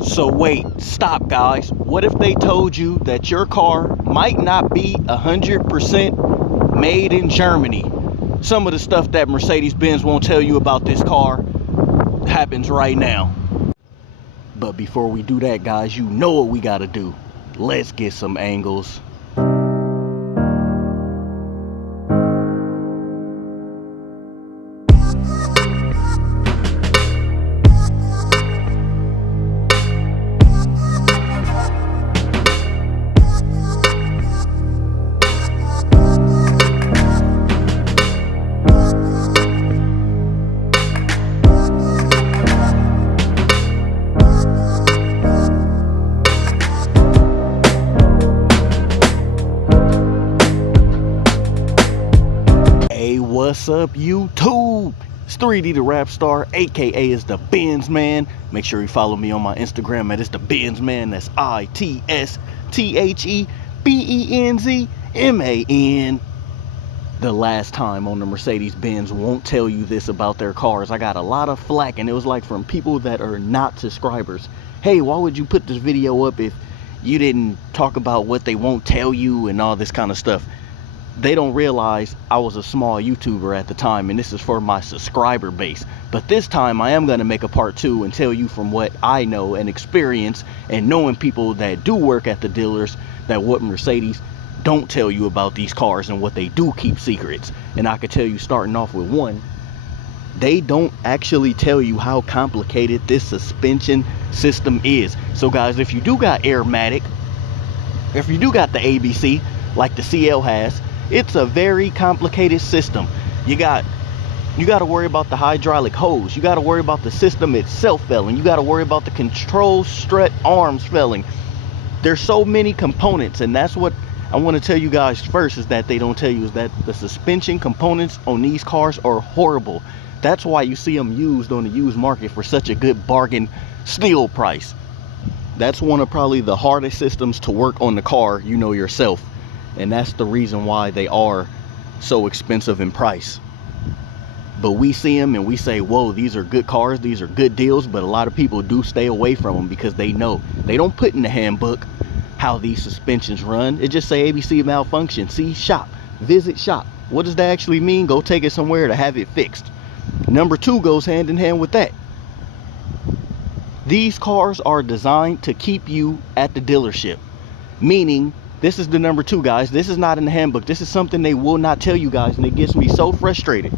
So wait, stop guys. What if they told you that your car might not be 100% made in Germany? Some of the stuff that Mercedes-Benz won't tell you about this car happens right now. But before we do that, guys, you know what we gotta do. Let's get some angles. What's up YouTube? It's 3D the Rap Star, aka is the Benz Man. Make sure you follow me on my Instagram at it's the Benz Man. That's ITSTHEBENZMAN. The last time on the Mercedes-Benz Won't tell you this about their cars, I got a lot of flack, and it was like from people that are not subscribers. Hey, why would you put this video up if you didn't talk about what they won't tell you and all this kind of stuff? They don't realize I was a small YouTuber at the time, and this is for my subscriber base. But this time I am going to make a part 2 and tell you from what I know and experience, and knowing people that do work at the dealers, that what Mercedes don't tell you about these cars and what they do keep secrets. And I could tell you, starting off with one, they don't actually tell you how complicated this suspension system is. So guys, if you do got Airmatic, if you do got the ABC like the CL has, it's a very complicated system. You got to worry about the hydraulic hose. You got to worry about the system itself failing. You got to worry about the control strut arms failing. There's so many components, and that's what I want to tell you guys first, is that they don't tell you is that the suspension components on these cars are horrible. That's why you see them used on the used market for such a good bargain steal price. That's one of probably the hardest systems to work on the car, you know yourself. And that's the reason why they are so expensive in price. But we see them and we say, whoa, these are good cars, these are good deals. But a lot of people do stay away from them because they know. They don't put in the handbook how these suspensions run. It just say ABC malfunction, see shop, visit shop. What does that actually mean? Go take it somewhere to have it fixed. Number 2 goes hand in hand with that. These cars are designed to keep you at the dealership. Meaning, this is the number 2, guys. This is not in the handbook. This is something they will not tell you guys, and it gets me so frustrated.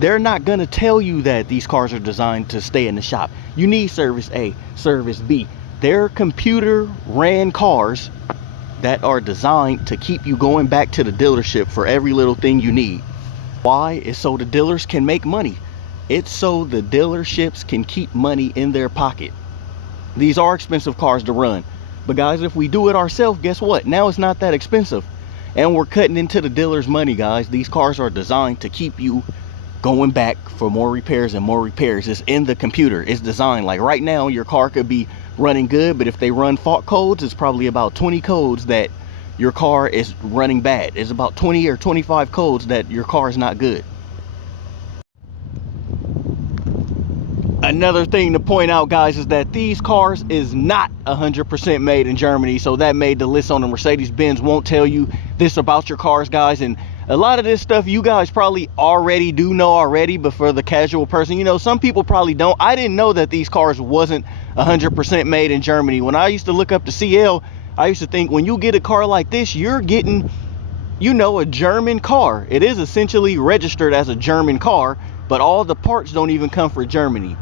They're not gonna tell you that these cars are designed to stay in the shop. You need service A, service B. They're computer ran cars that are designed to keep you going back to the dealership for every little thing you need. Why? It's so the dealers can make money. It's so the dealerships can keep money in their pocket. These are expensive cars to run. But guys, if we do it ourselves, guess what? Now it's not that expensive. And we're cutting into the dealer's money, guys. These cars are designed to keep you going back for more repairs and more repairs. It's in the computer. It's designed. Like right now, your car could be running good, but if they run fault codes, it's probably about 20 codes that your car is running bad. It's about 20 or 25 codes that your car is not good. Another thing to point out, guys, is that these cars is not 100% made in Germany. So that made the list on the Mercedes-Benz Won't tell you this about your cars, guys. And a lot of this stuff you guys probably already do know already, but for the casual person, you know, some people probably don't. I didn't know that these cars wasn't 100% made in Germany. When I used to look up the CL, I used to think when you get a car like this, you're getting, you know, a German car. It is essentially registered as a German car, but all the parts don't even come from Germany.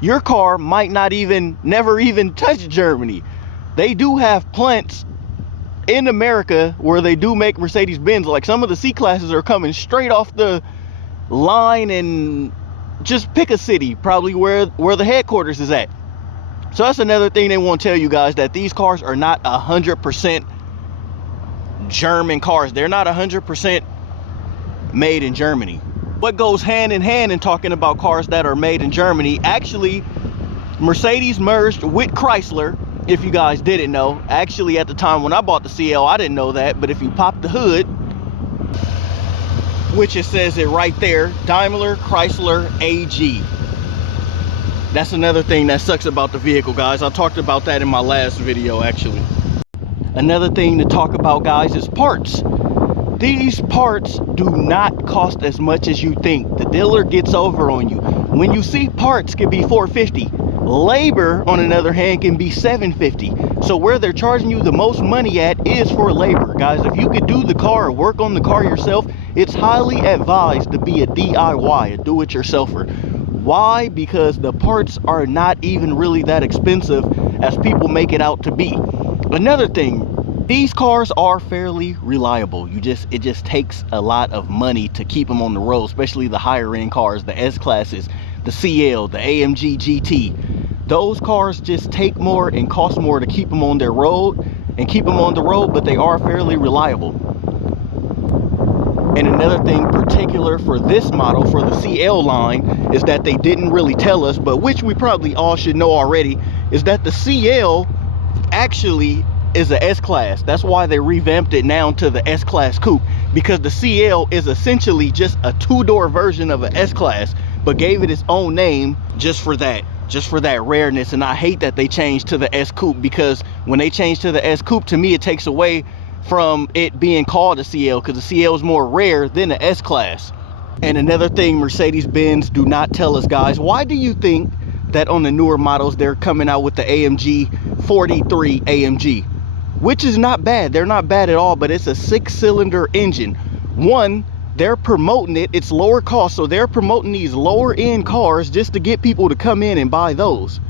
Your car might not even never even touch Germany. They do have plants in America where they do make Mercedes-Benz. Like some of the C-classes are coming straight off the line, and just pick a city probably where the headquarters is at. So that's another thing they won't tell you guys, that these cars are not 100% German cars. They're not 100% made in Germany. What goes hand in hand in talking about cars that are made in Germany, actually Mercedes merged with Chrysler, if you guys didn't know. Actually, at the time when I bought the CL, I didn't know that, but if you pop the hood, which it says it right there, Daimler Chrysler AG. That's another thing that sucks about the vehicle, guys. I talked about that in my last video, actually. Another thing to talk about, guys, is parts. These parts do not cost as much as you think. The dealer gets over on you. When you see parts can be $450, labor on the other hand can be $750. So where they're charging you the most money at is for labor, guys. If you could do the car or work on the car yourself, it's highly advised to be a DIY, a do-it-yourselfer. Why? Because the parts are not even really that expensive as people make it out to be. Another thing, these cars are fairly reliable. It just takes a lot of money to keep them on the road, especially the higher end cars, the S classes, the CL, the AMG GT. Those cars just take more and cost more to keep them on their road and keep them on the road, but they are fairly reliable. And another thing particular for this model, for the CL line, is that they didn't really tell us, but which we probably all should know already, is that the CL actually is a S-Class. That's why they revamped it now to the S-Class Coupe, because the CL is essentially just a two-door version of an S-Class, but gave it its own name just for that rareness. And I hate that they changed to the S Coupe, because when they change to the S Coupe, to me it takes away from it being called a CL, because the CL is more rare than the S Class. And another thing Mercedes-Benz do not tell us, guys, why do you think that on the newer models they're coming out with the AMG 43 AMG, which is not bad. They're not bad at all, but it's a 6-cylinder engine. One, they're promoting it, it's lower cost, so they're promoting these lower end cars just to get people to come in and buy those,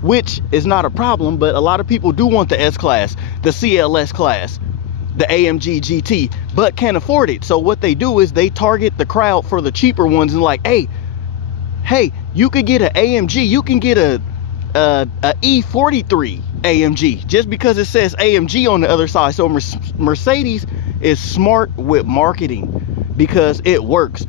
which is not a problem, but a lot of people do want the S Class, the CLS Class, the AMG GT, but can't afford it. So what they do is they target the crowd for the cheaper ones and like, hey, you could get an AMG, you can get a E43 AMG just because it says AMG on the other side. So Mercedes is smart with marketing because it works.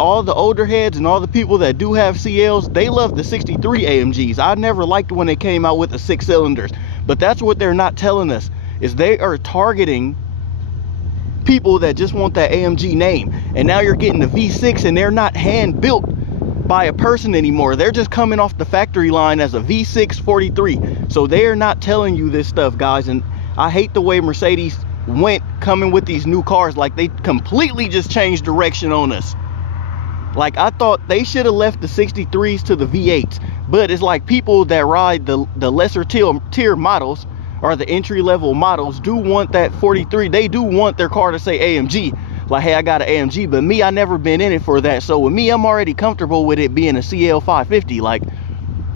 All the older heads and all the people that do have CLs, they love the 63 AMGs. I never liked when they came out with the 6 cylinders, but that's what they're not telling us, is they are targeting people that just want that AMG name. And now you're getting the V6 and they're not hand built by a person anymore. They're just coming off the factory line as a V6 43. So they're not telling you this stuff, guys. And I hate the way Mercedes went coming with these new cars. Like, they completely just changed direction on us. Like, I thought they should have left the 63s to the V8s, but it's like people that ride the lesser tier models, or the entry-level models, do want that 43. They do want their car to say AMG. Like, hey, I got an AMG, but me, I never been in it for that. So with me, I'm already comfortable with it being a CL 550. Like,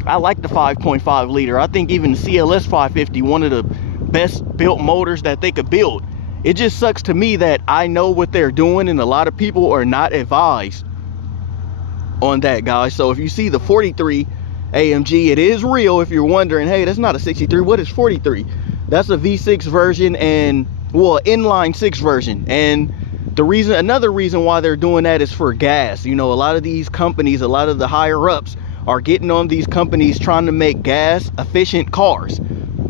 I like the 5.5 liter. I think even the CLS 550, one of the best built motors that they could build. It just sucks to me that I know what they're doing and a lot of people are not advised on that, guys. So if you see the 43 AMG, it is real. If you're wondering, hey, that's not a 63, what is 43? That's a V6 version, and well, inline 6 version. And another reason why they're doing that is for gas. You know, a lot of these companies, a lot of the higher ups are getting on these companies trying to make gas efficient cars.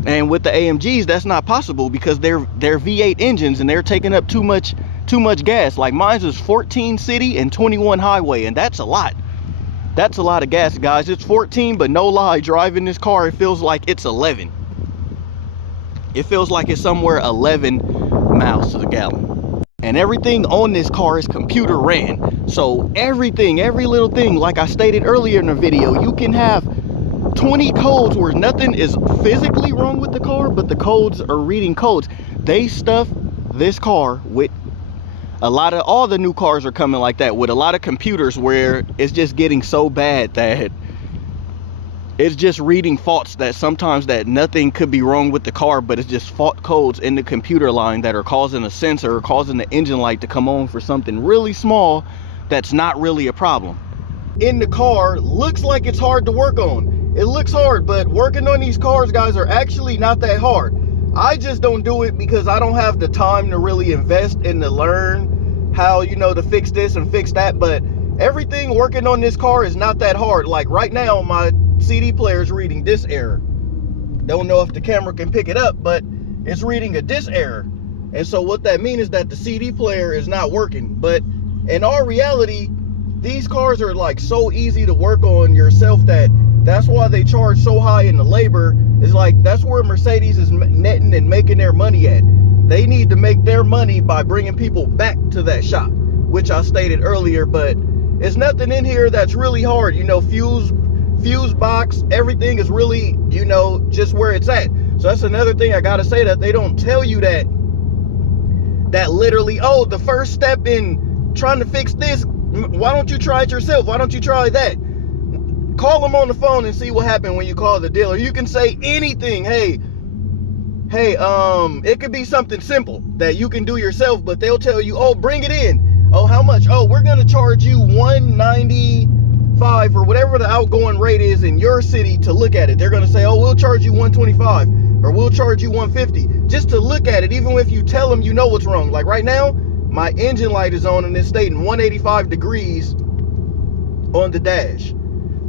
And with the AMGs, that's not possible because they're V8 engines and they're taking up too much gas. Like, mine's is 14 city and 21 highway, and that's a lot. That's a lot of gas, guys. It's 14, but no lie, driving this car, it feels like it's 11. It feels like it's somewhere 11 miles to the gallon. And everything on this car is computer ran. So everything, every little thing, like I stated earlier in the video, you can have 20 codes where nothing is physically wrong with the car, but the codes are reading codes. They stuff this car with all the new cars are coming like that, with a lot of computers where it's just getting so bad that it's just reading faults that sometimes that nothing could be wrong with the car, but it's just fault codes in the computer line that are causing a sensor or causing the engine light to come on for something really small that's not really a problem. In the car, looks like it's hard to work on. It looks hard, but working on these cars, guys, are actually not that hard. I just don't do it because I don't have the time to really invest and to learn how, you know, to fix this and fix that. But everything working on this car is not that hard. Like right now, my CD player is reading this error. Don't know if the camera can pick it up, but it's reading a this error. And so what that means is that the CD player is not working. But in all reality, these cars are like so easy to work on yourself that That's why they charge so high in the labor. It's like, that's where Mercedes is netting and making their money at. They need to make their money by bringing people back to that shop, which I stated earlier. But it's nothing in here that's really hard. You know, fuse box, everything is really, you know, just where it's at. So that's another thing I gotta say, that they don't tell you that literally, oh, the first step in trying to fix this, why don't you try it yourself? Why don't you try that? Call them on the phone and see what happened when you call the dealer. You can say anything. Hey, it could be something simple that you can do yourself, but they'll tell you, oh, bring it in. Oh, how much? Oh, we're gonna charge you $195 or whatever the outgoing rate is in your city to look at it. They're gonna say, oh, we'll charge you $125 or we'll charge you $150 just to look at it, even if you tell them you know what's wrong. Like right now, my engine light is on and it's stating 185 degrees on the dash.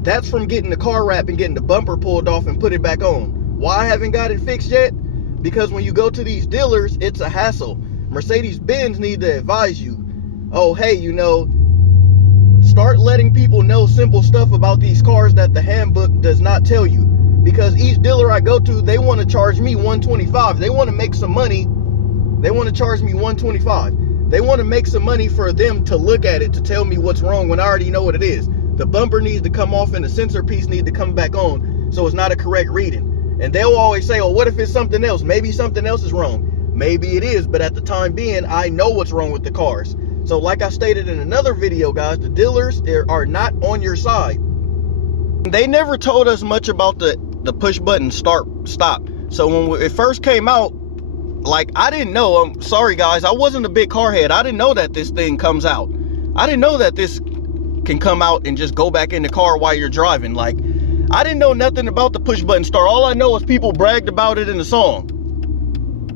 That's from getting the car wrap and getting the bumper pulled off and put it back on. Why I haven't got it fixed yet? Because when you go to these dealers, it's a hassle. Mercedes-Benz need to advise you, oh, hey, you know, start letting people know simple stuff about these cars that the handbook does not tell you. Because each dealer I go to, they want to charge me $125. They want to make some money. They want to charge me $125. They want to make some money for them to look at it to tell me what's wrong when I already know what it is. The bumper needs to come off and the sensor piece needs to come back on, so it's not a correct reading. And they'll always say, oh, what if it's something else? Maybe something else is wrong. Maybe it is, but at the time being, I know what's wrong with the cars. So like I stated in another video, guys, the dealers are not on your side. They never told us much about the push button start stop. So when it first came out, like, I didn't know. I'm sorry, guys, I wasn't a big car head. I didn't know that this thing comes out. I didn't know that this can come out and just go back in the car while you're driving. Like, I didn't know nothing about the push button start. All I know is people bragged about it in the song.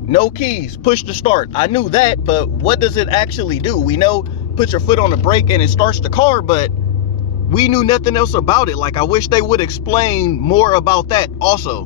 No keys, push to start. I knew that, but what does it actually do? We know put your foot on the brake and it starts the car, but we knew nothing else about it. Like, I wish they would explain more about that also.